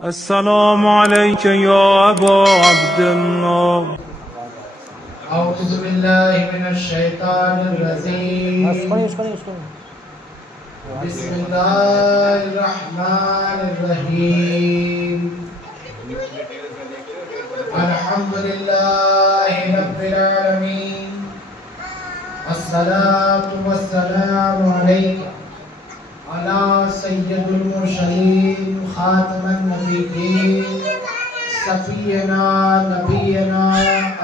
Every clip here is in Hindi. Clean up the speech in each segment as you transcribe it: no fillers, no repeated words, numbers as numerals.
अस्सलामु अलैका या अबा अब्दुल्लाह। औज़ु बिल्लाहि मिनश शैतानिर रजीम। बिस्मिल्लाहिर रहमानिर रहीम। अल्हम्दुलिल्लाहि रब्बिल आलमीन। अस्सलातु वस्सलामु अलैका अला सय्यदुल मुरसलीन खातमन नबिय्यीन सफीना नबीना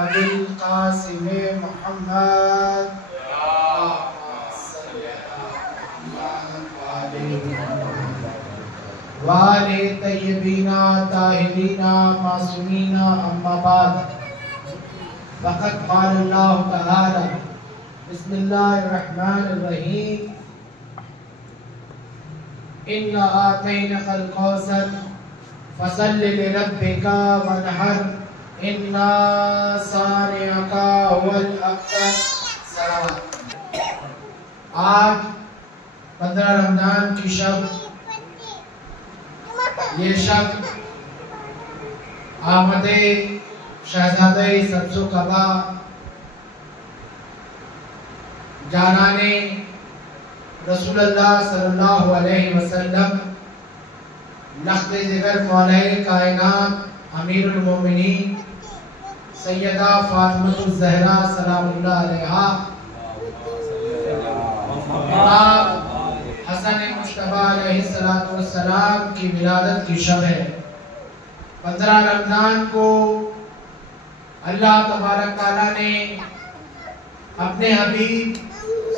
अबुल कासिम मुहम्मद वाले तय्यबीना ताहिरीना मासूमीना अम्मा बाद फ़क़द क़ाल अल्लाहु तआला बिस्मिल्लाहिर रहमानिर रहीम इन्ना आतैनाकल कौसर फसल्लि लिरब्बिका वनहर इन्ना सानिअका हुवल अब्तर। आज 15 रमज़ान की शब, ये शब आमदे शहज़ादे सब्ज़ो कबा जानाने रसूलुल्लाह सल्लल्लाहु अलैहि वसल्लम लख्त जिगर मौलाए कायनात अमीरुल मोमिनीन सैयदा फातिमातुज़ ज़हरा सलामुल्लाह अलैहा इमाम हसन मुश्तबा अलैहिस्सलातु वस्सलाम की विलादत की शब है। 15 रमज़ान को अल्लाह तबारक तआला ने अपने हबीब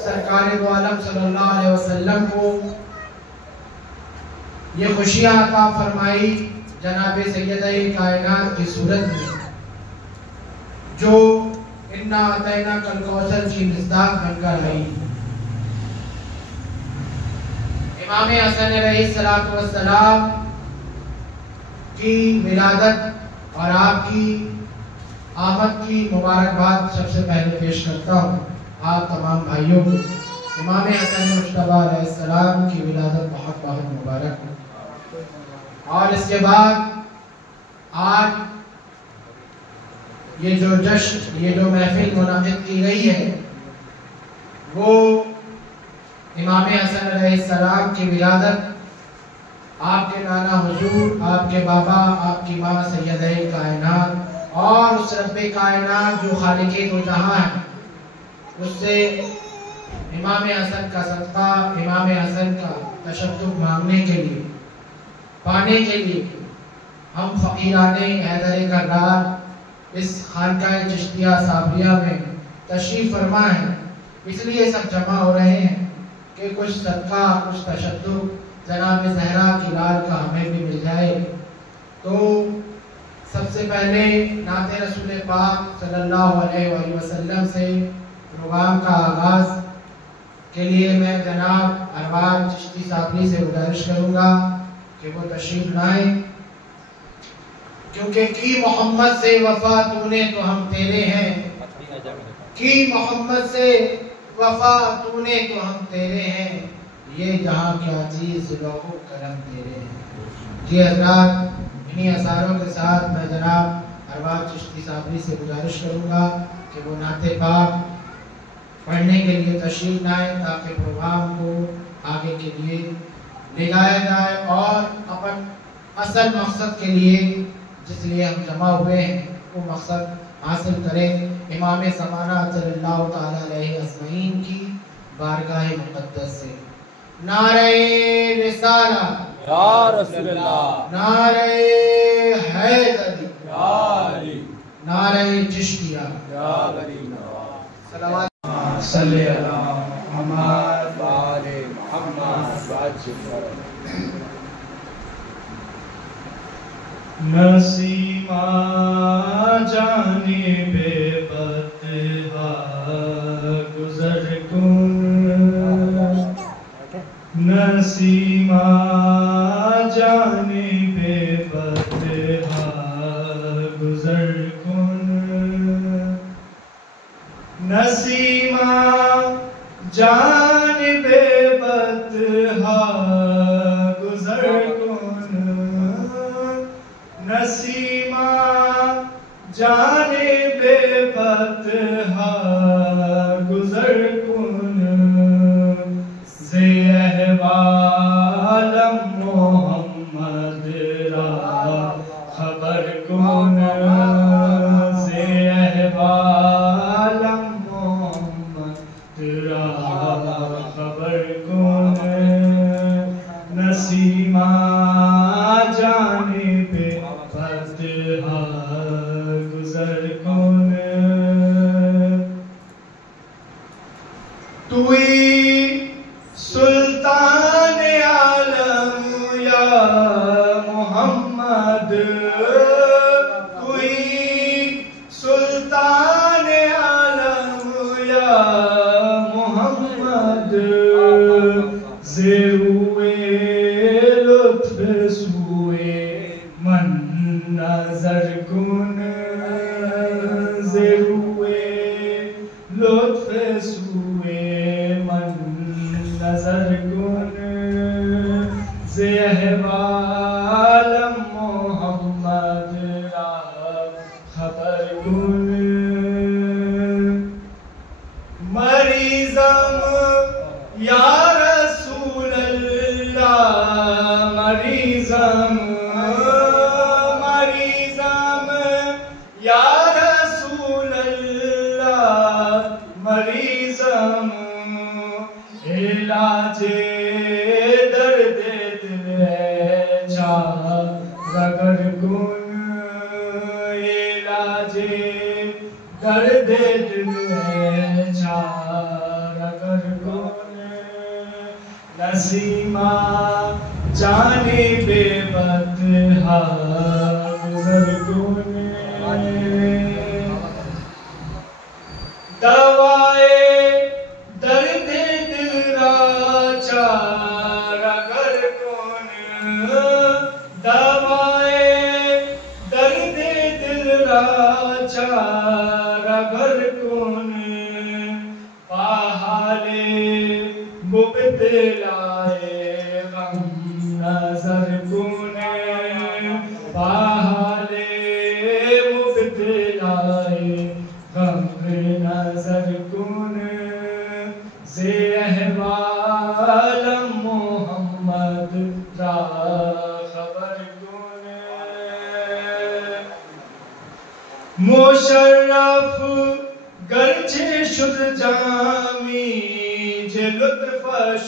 सरकार दो आलम सल्लल्लाहु अलैहि वसल्लम को ये खुशियाँ अता फरमाई जनाब सैयदे कायनात की सूरत में, जो इन्ना अतैनाकल कौसर की मिस्दाक बनकर आई। इमाम हसन अलैहिस्सलातु वस्सलाम की विलादत और आपकी आमद की मुबारकबाद सबसे पहले पेश करता हूँ आप तमाम भाइयों को। इमाम हसन मुश्तबा अलैहिस्सलाम की विलादत बहुत बहुत मुबारक हो। और इसके बाद आज ये जो जश्न, ये जो महफिल मुनाक़िद की गई है, वो इमाम हसन अलैहिस्सलाम की विलादत, आपके नाना हुजूर, आपके बाबा, आपकी माँ सैयदे कायनात और उस रब्बे कायनात जो खालिक़े दो जहां है, उससे इमाम हसन का सदका, इमाम हसन का तशद्दुक़ मांगने के लिए, पाने के लिए हम फ़कीराने हैदर कररार इस खानकाए चिश्तिया साबरिया में तशरीफ़ फरमा है। इसलिए सब जमा हो रहे हैं कि कुछ सदका, कुछ तशद्दुक़ जनाब ज़हरा की लाल का हमें भी मिल जाए। तो सबसे पहले नाते रसूल पाक सल्लल्लाहु अलैहि वसल्लम से प्रोग्राम का आगाज़ के लिए मैं जनाब अरबाज चिश्ती साहबी से गुजारिश करूँगा कि वो तशरीफ लाएं, क्योंकि की मोहम्मद से वफा तूने तो हम तेरे हैं, की मोहम्मद से वफा तूने तो हम तेरे हैं, ये जहाँ क्या चीज़ लोगों करम तेरे हैं। जी हज़रात, इन्हीं असारों के साथ मैं जनाब अरबाज चिश्ती साहबी से गुजारिश करूँगा कि वो नाते पाक पढ़ने के लिए तशरीफ लाएं, ताकि प्रोग्राम को आगे के लिए ले जाया जाए और अपन असल मकसद के लिए जिस लिए हम जमा हुए हैं वो मकसद हासिल करें। इमाम ज़माना सल्लल्लाहु तआला अलैहि अजमईन की बारगाह मुक़द्दस से नारे रिसाला या रसूलल्लाह, नारे हैदरी या अली, नारे चिश्तिया या गरीब नवाज, सलावत सल्ले अला मुहम्मद व आले मुहम्मद। नसीमा जाने बेबतहा गुज़र कुन, नसीमा जाने बेबतहा गुज़र कुन, नसीमा जाने बेबतहा गुज़र कुन, नसीमा जाने बेबतहा गुजर कुन से अहवालम मोहम्मद रा खबर कुन से अहवालम मोहम्मद रा खबर कुन नसीमा जाने बेबतहा गुजर कुन तुई सुल्तान आलम या मोहम्मद तुई सुल्तान आलम या मोहम्मद ज़ेरुए लुत्फ सुए मन नजर कुन ज़ेरुए लुत्फ सुए मन नजर कुन से अहवालम मोहम्मद रा खबर कुन मरीज़म या रसूल अल्लाह मरीज़म मरीज़म या रसूल अल्लाह मरीज़म इलाजे दर्द दिल जा रगर गुन इलाजे दर्द दिल जा रगर गुन नसीमा जाने बेबतहा गुजर गुन दवाए दर्द दिल राचा रगर कुन दवाए दर्द दिल राचा रगर कुन पहाले मुबतलाए गम नजर कुन पहाले मुबतलाए गम नजर कुन से अहवालम मोहम्मद रा खबर कुन मुशर्रफ गर्चे शुद जामी जे लुत्फश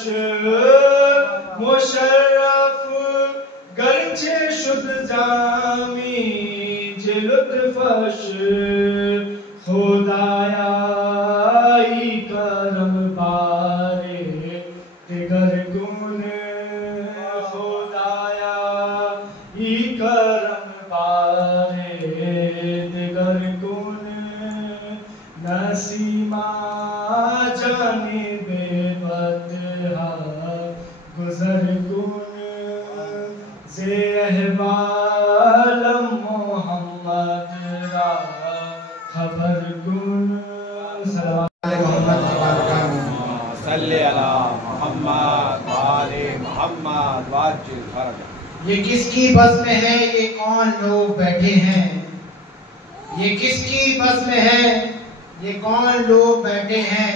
मुशर्रफ गर्चे शुद जामी जे लुत्फश खुदाया करम बारे दिगर गुन खुदाया करम बारे दिगर गुन नसीमा जाने बेबतहा गुजर गुन से अहवालम मोहम्मद रा खबर गुन ये किसकी बस में है, ये कौन लोग बैठे हैं, ये किसकी बस में है, ये कौन लोग बैठे हैं,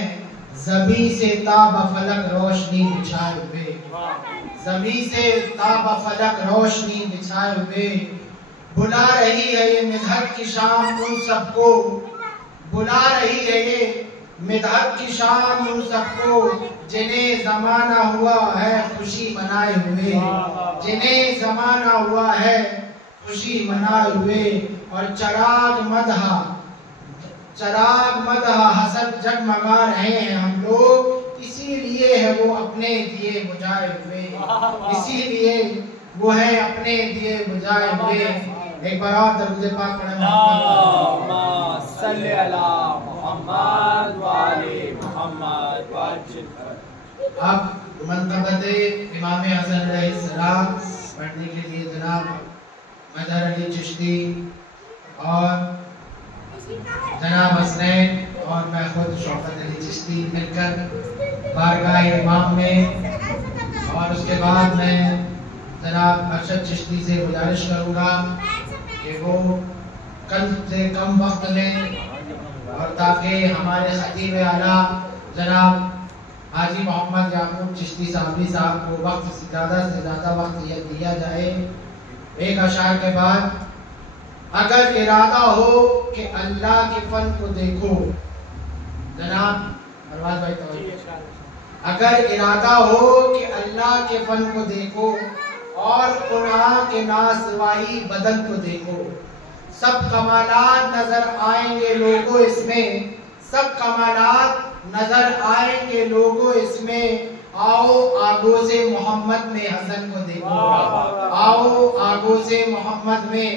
ज़मी से ताब फलक रोशनी बिछाए हुए, ज़मी से ताब फलक रोशनी बिछाए हुए, बुला रही है ये मिदहत की शाम उन सबको, बुला रही है ये मिदहत की शाम उन सबको, जिन्हें जमाना हुआ है खुशी मनाए हुए, जिन्हें जमाना हुआ है खुशी मनाए हुए, और चराग मदहा हसद जगमगा रहे हैं हम लोग, इसीलिए है वो अपने दिए बुझाए हुए, इसीलिए वो है अपने दिए बुझाए हुए। एक बार और दरूद पाक पढ़ें। सल्ले अला मुहम्मद व आले मुहम्मद। अब मनक़बत इमाम हसन अलैहिस्सलाम पढ़ने के लिए जनाब मदर अली चिश्ती और जनाब हसनैन और मैं खुद शौकत अली चिश्ती मिलकर बारगाह इमाम में, और उसके बाद मैं जनाब अरशद चिश्ती से गुजारिश करूँगा कि वो कम से कम वक्त लें और ताकि हमारे खतीब आला जनाब हाजी मोहम्मद याकूब चिश्ती साहबी साहब को वक्त से ज़्यादा वक्त यह दिया जाए। एक अशार के बाद, अगर इरादा हो कि अल्लाह के फन को देखो, जनाब अरवाज भाई तो, अगर इरादा हो कि अल्लाह के फन को देखो और कुरान के नाज़वाही बदन को देखो, सब कमालात नजर आएंगे लोगों इसमें, सब कमालात नजर आएंगे लोगों इसमें। आओ आगो से मोहम्मद में हसन को देखो, आओ आगो से मोहम्मद में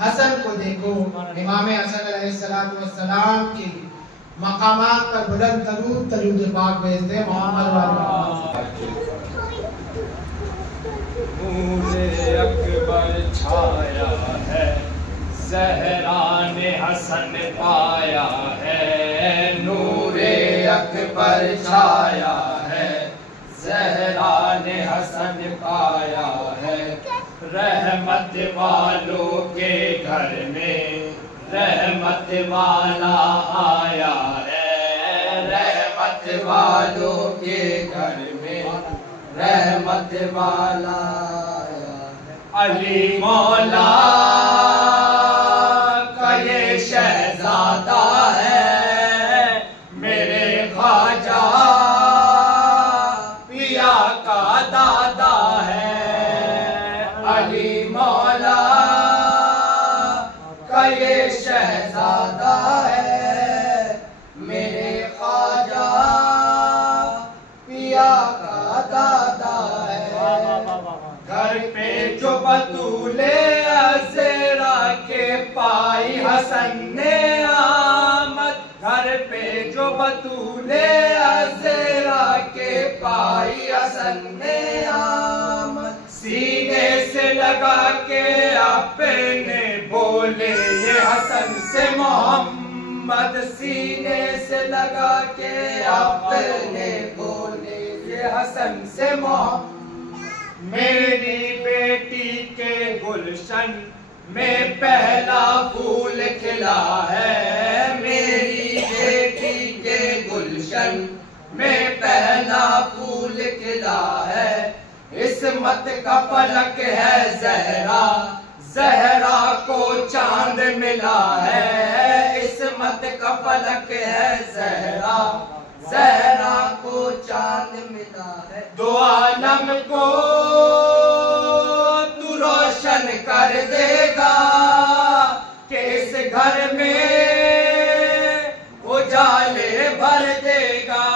हसन को देखो। इमाम हसन अलैहिस्सलाम की मकामात पर बुलंद तरूद पाक भेजते मोहम्मद वाले। नूरे अकबर छाया है, ज़हरा ने हसन पाया है। नूरे अकबर छाया है, ज़हरा ने हसन पाया है। रहमत वालों के घर में रहमत वाला आया है। रहमत वालों के घर में रहमत वाला आया है। अली मौला का ये शहजादा है, मेरे ख्वाजा पिया का दादा है। अली मौला का ये शहजादा है, मेरे ख्वाजा पिया का दादा है। घर पे जो बतूले अज़रा के पाई हसन ने आमद, घर पे जो बतूले अज़रा के पाई हसन ने आमद। सीने से लगा के अपने बोले ये हसन से मोहम्मद, सीने से लगा के अपने बोले ये हसन से मोहम्मद। मेरी बेटी के गुलशन में पहला फूल खिला है। मेरी बेटी के गुलशन में पहला फूल खिला है। इस्मत का फलक है ज़हरा, ज़हरा को चांद मिला है। इस्मत का फलक है ज़हरा, ज़हरा को चांद मिला है। दो आलम को तू रोशन कर देगा कि इस घर में उजाले भर देगा।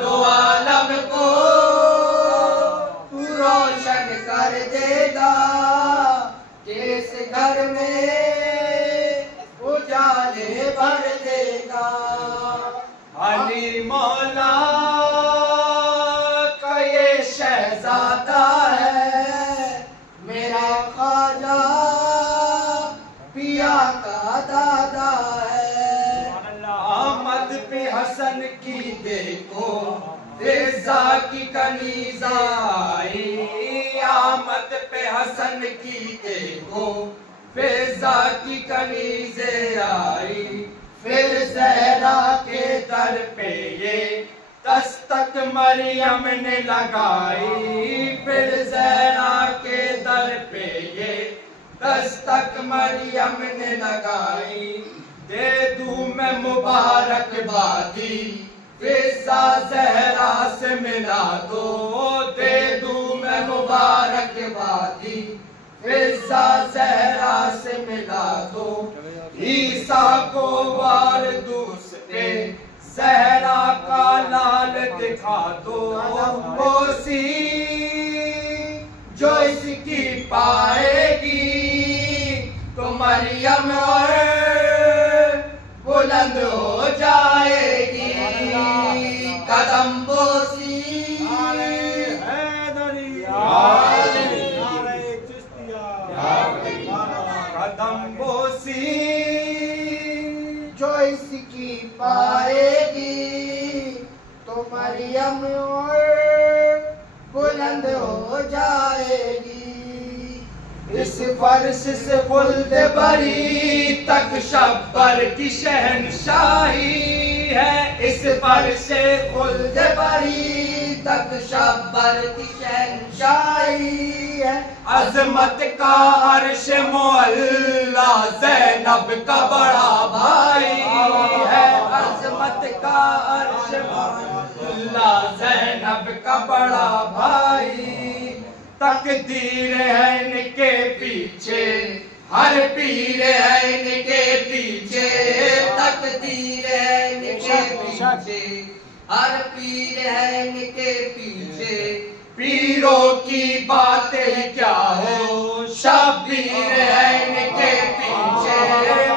दो आलम को तू रोशन कर देगा कि इस घर में उजाले भर देगा। अली मौला का ये शहजादा है, मेरा ख्वाजा पिया का दादा है। आमद पे हसन की देखो फिजा की कनीज़ा आई। आमद पे हसन की देखो फिजा की कनीज़े आई। फिर ज़हरा के दर पे ये दस्तक मरियम ने लगाई। फिर ज़हरा के दर पे ये दस्तक मरियम ने लगाई। दे दूं मैं मुबारकबादी, फिजा ज़हरा से मिला दो। दे दूं मैं मुबारकबादी, फिजा ज़हरा से मिला दो। ईसा को वार दूसरे ज़हरा का लाल दिखा दो। मोसी जो इसकी पाएगी तो मरियम और बुलंद हो जाएगी। कदम बोसी कदम बोसी जो इसकी पाएगी तो मरियम और बुलंद हो जाएगी। इस फर्श से खुल्द बरी तक शब्बर की शहनशाही है। इस फर्श से खुल्द बरी तक शब्बर की शहनशाही है। अजमत का अर्श मुअल्ला ज़ैनब का बड़ा भाई है। अजमत का अर्श मुअल्ला ज़ैनब का बड़ा भाई। तकदीर है इनके पीछे, हर पीर है इनके पीछे। तकदीर है इनके पीछे, हर पीर है इनके पीछे। पीरों की बातें क्या हो, शब्बीर है इनके पीछे।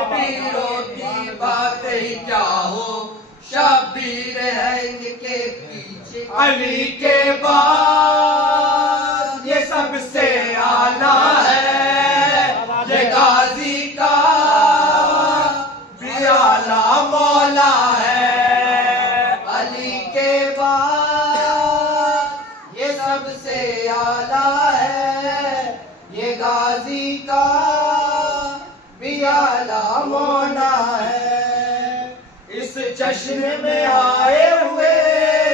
पीरों की बातें क्या हो, शब्बीर है इनके पीछे। अली के बाद ये सबसे आला है, ये गाजी का भी आला मौला है। अली के बाद ये सबसे आला है, ये गाजी का भी आला मौला है। इस जश्न में आए हुए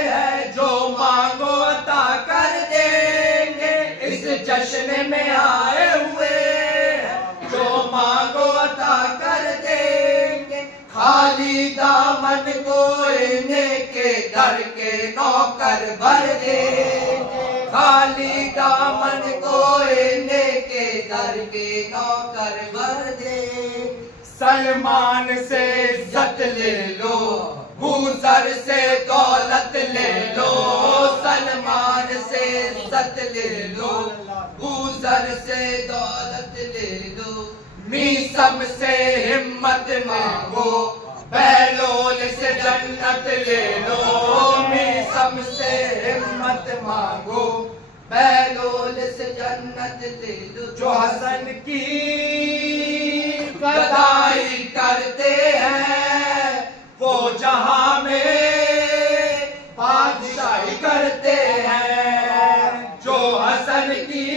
हैं जो मांगो अता कर देंगे। इस जश्न में आए हुए हैं जो मांगो अता कर देंगे। खाली दामन को इन्हें के दर के नौकर भर देंगे। खाली दामन को इन्हें के दर के नौकर भर दे। सलमान से इज्जत ले लो, बूजर से दौलत ले लो। सलमान से इज्जत ले लो, बूजर से दौलत ले लो। मीसम से हिम्मत मांगो, बहलोल से जन्नत ले लो। मीसम से हिम्मत मांगो, बहलोल से जन्नत ले लो। जो हसन की गदाई करते हैं वो जहां में बादशाही करते हैं। जो हसन की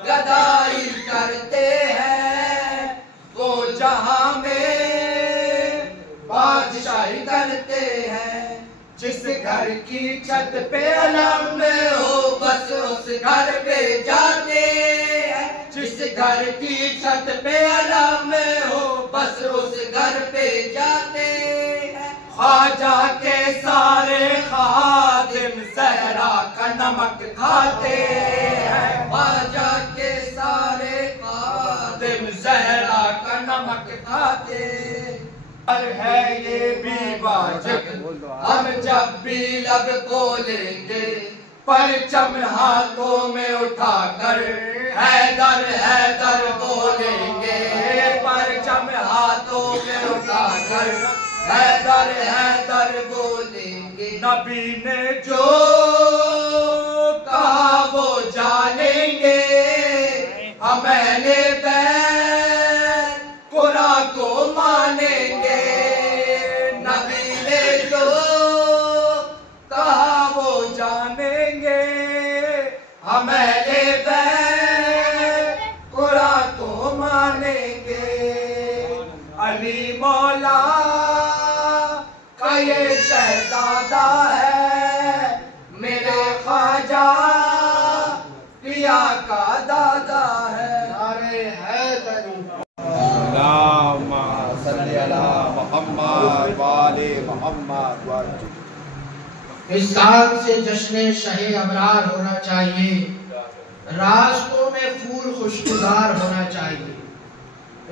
गदाई करते हैं वो जहां में बादशाही करते हैं। जिस घर की छत पे अलम हो बस उस घर पे जाते हैं। जिस घर की छत पे अलम हो बस उस घर पे जाते हैं। ख्वाजा के सारे खादिम सहरा का नमक खाते हैं। ख्वाजा के सारे खादिम सहरा का नमक खाते है। ये भी वाजिब हम जब भी लब बोलेंगे, परचम हाथों में उठाकर हैदर हैदर बोलेंगे। परचम हाथों में उठाकर हैदर हैदर बोलेंगे। नबी ने जो कहा वो जानेंगे, हम अहले बैत कुरान को मानेंगे। नबी ने जो कहा वो जानेंगे, हम अहले बैत कुरान को मानेंगे। अली मौला का ये शहजादा है, मेरे ख्वाजा पिया का दादा है। अरे हैदरी इस साल से जश्न शहे अबरार होना चाहिए, रास्तों में फूल खुशबूदार होना चाहिए।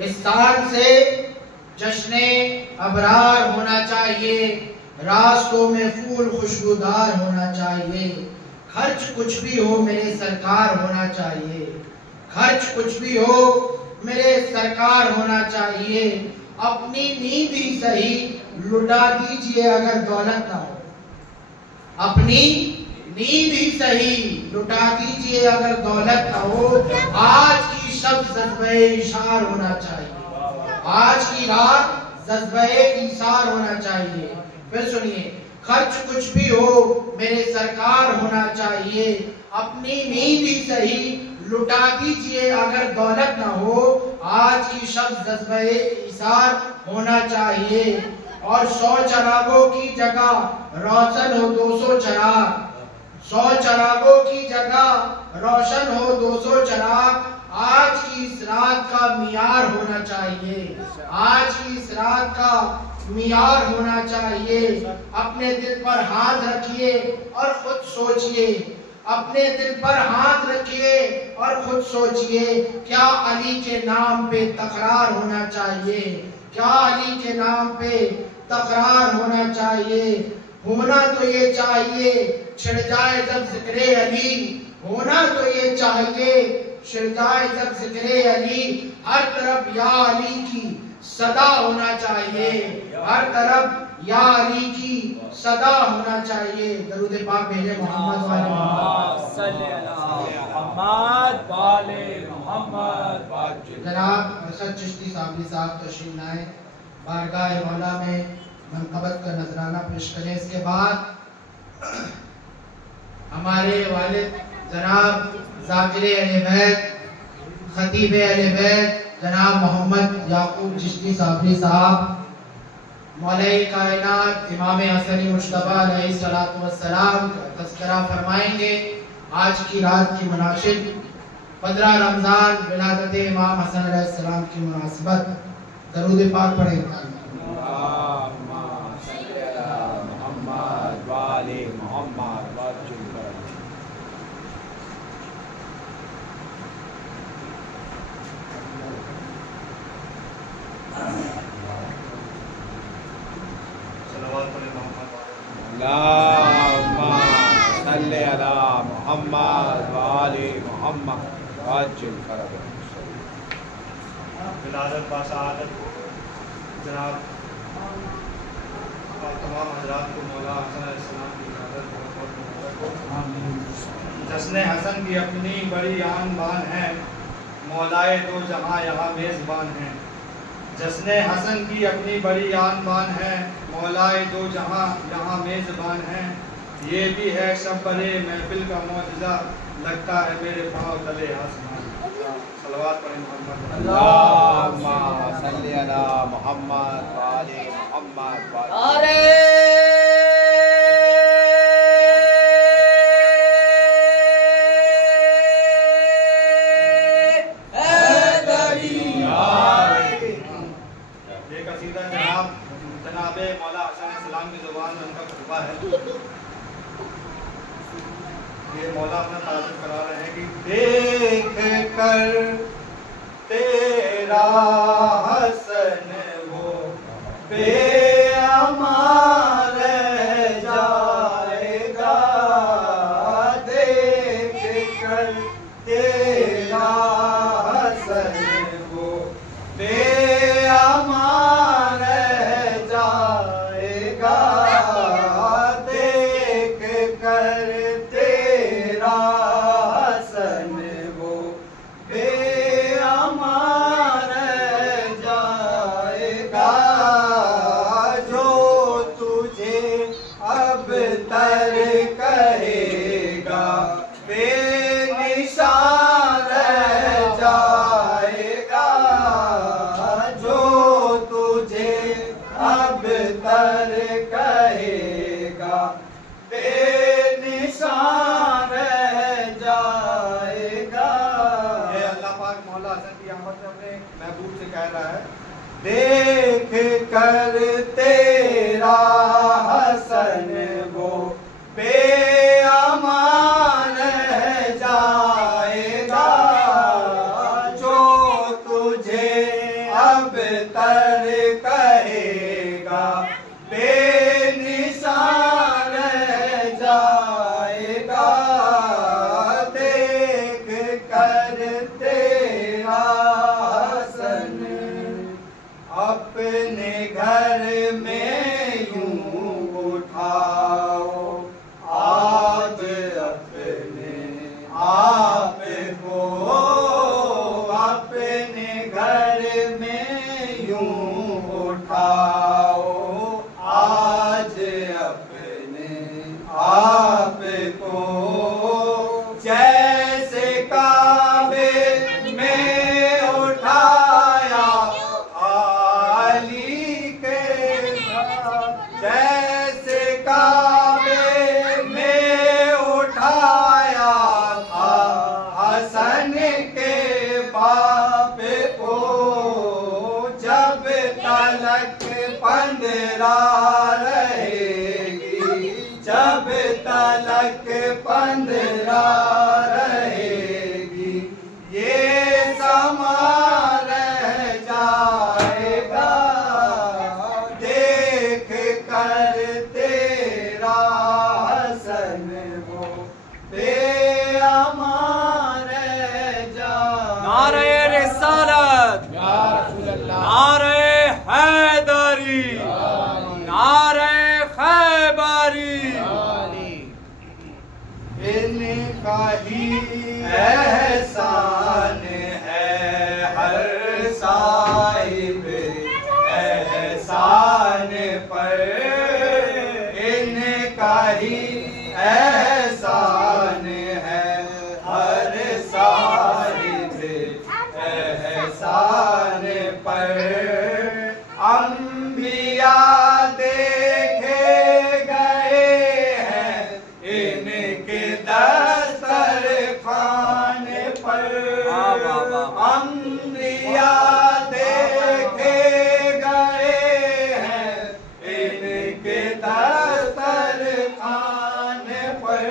इस साल से जश्न अबरार होना चाहिए, रास्तों में फूल खुशबूदार होना चाहिए। खर्च कुछ भी हो मेरे सरकार होना चाहिए। खर्च कुछ भी हो मेरे सरकार होना चाहिए। अपनी नींद ही सही लुटा दीजिए अगर दौलत ना हो। अपनी नींद ही सही लुटा दीजिए अगर दौलत ना हो। आज की शब जज्बे इशार होना चाहिए। आज की रात जज्बे इशार होना चाहिए। फिर सुनिए, खर्च कुछ भी हो मेरे सरकार होना चाहिए। अपनी नींद ही सही लुटा दीजिए अगर दौलत न हो। आज की शब जज्बे इसार होना चाहिए और 100 चरागों की जगह रोशन हो 200 चराग। 100 चरागों की जगह रोशन हो 200 चराग। आज की इस रात का मियार होना चाहिए। आज की इस रात का मियार होना चाहिए। अपने दिल पर हाथ रखिए और खुद सोचिए। अपने दिल पर हाथ रखिए और खुद सोचिए, क्या अली के नाम पे तकरार होना चाहिए? क्या अली के नाम पे तकरार होना चाहिए? होना तो ये चाहिए छिड़ जाए जब जिक्रे अली। होना तो ये चाहिए छिड़ जाए जब जिक्रे अली। हर तरफ या अली की सदा होना चाहिए। हर तरफ या अली की सदा होना चाहिए। दरूद पाक भेजे मोहम्मद वाले मोहम्मद। जनाब अरशद चिश्ती साहबी साहब तशरीफ लाए, बारगाह मौला में मनक़बत का नजराना पेश करें। इसके बाद हमारे वालिद जनाब ज़ाकिर अहले बैत, खतीब अहले बैत जनाब मोहम्मद याकूब चिश्ती साहबी साहब मौलाई कायनात इमाम हसनी मुश्तबा अलैहिस्सलातु वस्सलाम का तज़किरा फरमाएंगे। आज की रात की मुनासिब 15 रमज़ान विलादत इमाम हसन अलैहिस्सलाम की मुनासिबत दरूद पाक पढ़ेंगे। विलादत बाशहादत जनाब और तमाम हजरात को मौला हसन अलैहिस्सलाम की विलादत बहुत बहुत मुबारक हो। जश्न हसन की अपनी बड़ी आन बान है, मौलाए दो जहां यहाँ मेज़बान है। जश्न हसन की अपनी बड़ी आन बान है, मौलाए दो जहां यहाँ मेज़बान है। ये भी है शब बरे महफिल का मौजज़ा, लगता है मेरे पाँव तले आसमान। सलवात पढ़ें मोहम्मद। अल्लाहुम्मा सल्ली अला मोहम्मद व आले मोहम्मद। अरे ये कसीदा जनाबे मौला हसन अलैहिस्सलाम की ज़ुबान में उनका खुतबा है। ये मौला अपना तारीफ करा रहे हैं कि देख कर तेरा हसन वो बेअमान रह जाएगा। देख कर तेरा हसन वो बेअमान रह जाएगा। देख कर देख कर तेरा हसन वो बेअमान जाएगा। जो तुझे अब तर कहेगा बेनिशान जाएगा। देख कर तेरा हसन अपने घर में यूं उठाओ, आज अपने आप को अपने घर में यूं उठाओ। आज अपने आप को जैसे का ही एहसान है हर साहिब एहसान पर, इनका ही एहसान है हर साहिब एहसान पर। अंबिया देखे गए हैं इनके दस्तरखान पर, अंबिया देखे गए हैं इनके दस्तरखान पर।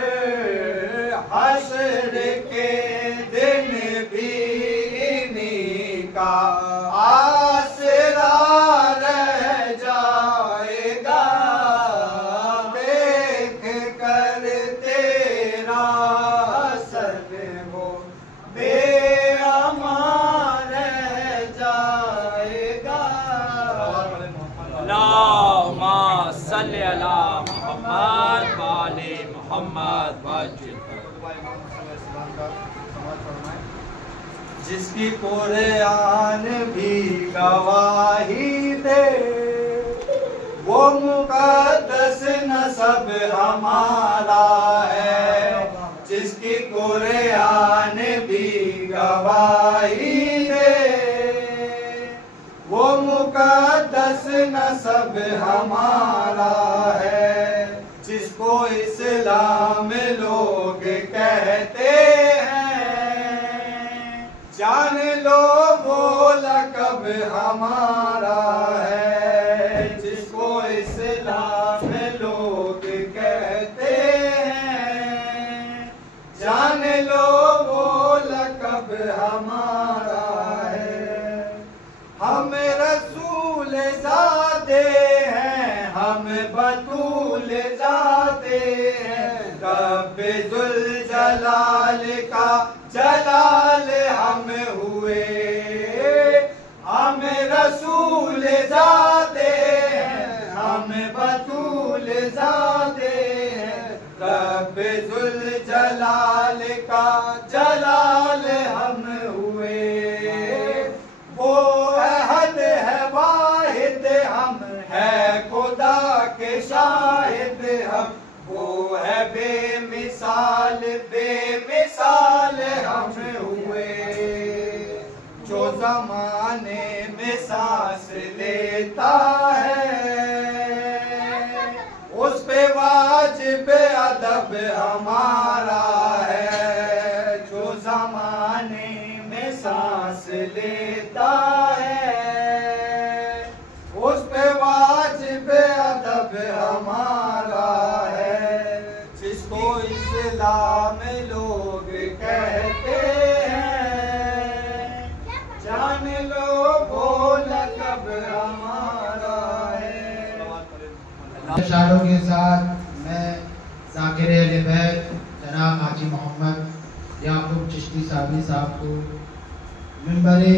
हश्र के दिन भी इन्हीं का आसरा रह जाएगा, देख कर तेरा हसन वो बेअमान रह जाएगा। अल्लाहुम्मा सल्ली अला मुहम्मद व आले मुहम्मद वाजिब। जिसकी कुरान भी गवाही दे, वो मुक़द्दस नस्ब हमारा है। जिसकी कुरान भी गवाही दे, वो मुक़द्दस नस्ब हमारा है। जिसको इस्लाम लोग कहते हैं, जान लो वो लक़ब हमारा है। जिसको इस्लाम लोग कहते हैं, जान लो वो लक़ब हमारा है। हम रसूल ज़ादे हैं, हम बतूल ज़ादे हैं। रब्बे जुल जलाल का जलाल हम हुए। हम रसूल ज़ादे हैं, हम बतूल ज़ादे हैं। रब्बे जुल जलाल का जलाल हम हुए। वो अहद है वाहिद, हम है खुदा के शाहिद हम। वो है बेमिसाल, बेमिसाल हम हुए। जो ज़माने में सांस लेता है, उस पे वाजिब अदब हमारा है। जो ज़माने में सांस लेता है, उस पे वाजिब अदब हमारा है। जिसको इस्लाम लोग कहते हैं, जान लो वो लक़ब हमारा है। इशारों के साथ मैं ज़ाकिर अहले बैत जनाब हाजी मोहम्मद याकूब चिश्ती साहबी साहब को मिंबरे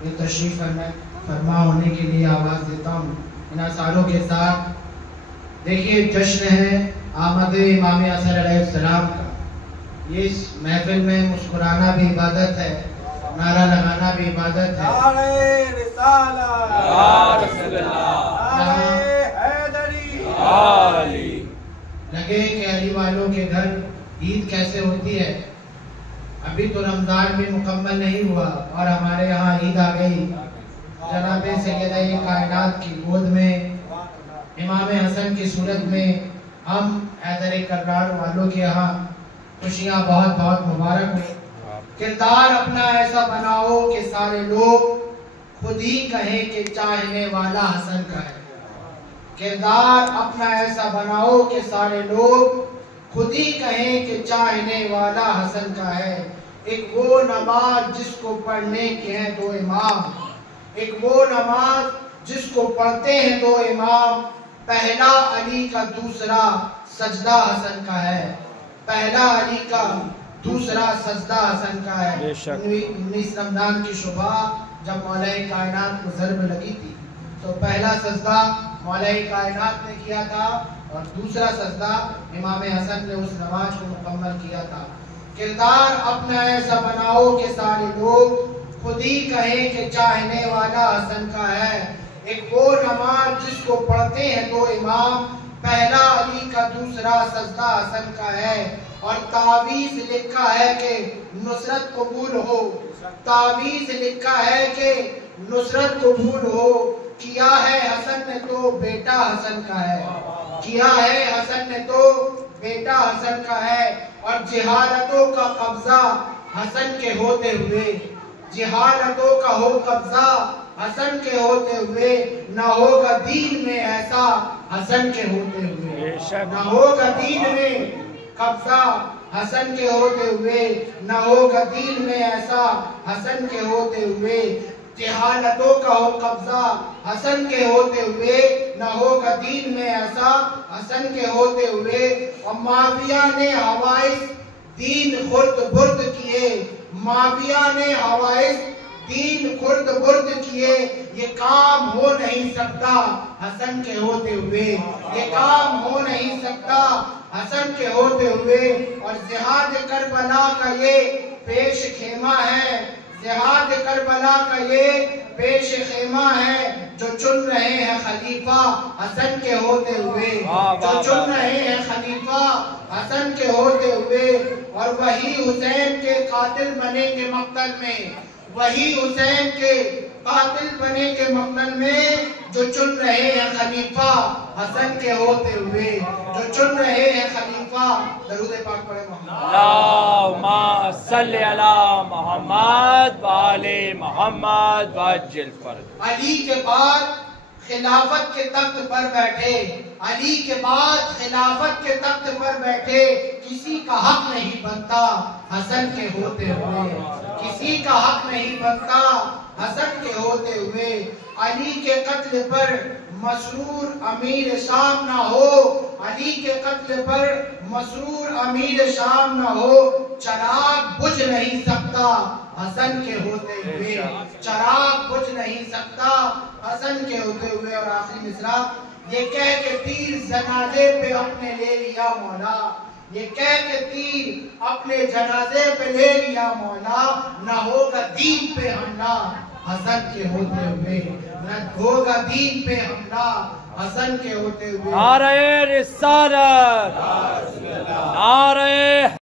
में तशरीफ़ फरमा होने के लिए आवाज़ देता हूँ। इन अशारों के साथ देखिए जश्न है आमद इमाम हसन अलैहिस्सलाम का। ये इस महफिल में मुस्कुराना भी इबादत है, नारा लगाना भी इबादत है। लगे कि अली वालों के घर ईद कैसे होती है। अभी तो रमजान भी मुकम्मल नहीं हुआ और हमारे यहाँ ईद आ गई। जनाबे सैयद कायनात की गोद में इमाम हसन की सूरत में हम हैदर कर्रार वालों के यहाँ खुशियाँ बहुत बहुत मुबारक हो। किरदार अपना ऐसा बनाओ कि सारे लोग खुद ही कहें कि चाहने वाला हसन का है। किरदार अपना ऐसा बनाओ कि सारे लोग खुद ही कहें कि चाहने वाला हसन का है। एक वो नमाज जिसको पढ़ने के हैं दो इमाम, एक वो नमाज जिसको पढ़ते हैं दो इमाम। पहला अली का दूसरा सजदा हसन का है, पहला अली का दूसरा सजदा हसन का है। 19 रमजान की सुबह जब मौला कायनात को ज़र्ब लगी थी तो पहला सजदा मौला कायनात ने किया था और दूसरा सजदा इमाम हसन ने उस नमाज को मुकम्मल किया था। किरदार अपना ऐसा बनाओ कि सारे लोग खुद ही कहें कि चाहने वाला हसन का है। एक वो नमाज जिसको पढ़ते हैं दो इमाम, पहला अली का, दूसरा सजदा हसन का है। और तावीज लिखा है कि नुसरत कबूल हो, तावीज लिखा है कि नुसरत कबूल हो। किया है हसन ने तो बेटा हसन का है, किया है हसन ने तो बेटा हसन का है। और जिहालतों का कब्जा हसन के होते हुए, जिहालतों का हो कब्जा हसन के होते हुए, न होगा दीन में ऐसा हसन के होते हुए, न होगा दीन में कब्जा हसन के होते हुए, न होगा दीन में ऐसा हसन के होते हुए। जिहालतों का हो कब्जा हसन के होते हुए, न होगा दीन में ऐसा हसन के होते हुए। और माविया ने हवाइस दीन खुर्द बुर्द किए, माविया ने हवाइस दीन खुर्द बुर्द किए। ये काम हो नहीं सकता हसन के होते हुए, ये काम हो नहीं सकता हसन के होते हुए। और जिहाद करबला का ये पेश खेमा है, जिहाद करबला का ये पेश खेमा है। जो चुन रहे हैं खलीफा हसन के होते हुए, जो चुन रहे हैं खलीफा हसन के होते हुए। और वही हुसैन के कातिल बनेंगे मक्तल में, वही हुसैन के कातिल बने के मक्तल में। जो चुन रहे हैं खलीफा हसन के होते हुए, जो चुन रहे हैं खलीफा। दरूद पाक पढ़े अल्लाहुम्मा सल्ली अला मोहम्मद व आले मोहम्मद वअज्जिल फर्ज। अली के बाद खिलाफत के तख्त पर बैठे, अली के बाद खिलाफत के तख्त पर बैठे। किसी का हक नहीं बनता हसन के होते हुए, किसी का हक नहीं बनता हसन के होते हुए। अली के कत्ल पर मसरूर अमीर शाम ना हो, अली के कत्ल पर मसरूर अमीर शाम ना हो। चराग बुझ नहीं सकता हसन के होते हुए, चराग बुझ नहीं सकता हसन के होते हुए। और आखिरी मिसरा ये कह के तीर जनाजे पे अपने ले लिया मौला, ये कह के तीर अपने जनाजे पे ले लिया मौला। न होगा दीन पे हमला हसन के होते हुए, न होगा दीन पे हमला हसन के होते हुए। नारे रिसालत, नारे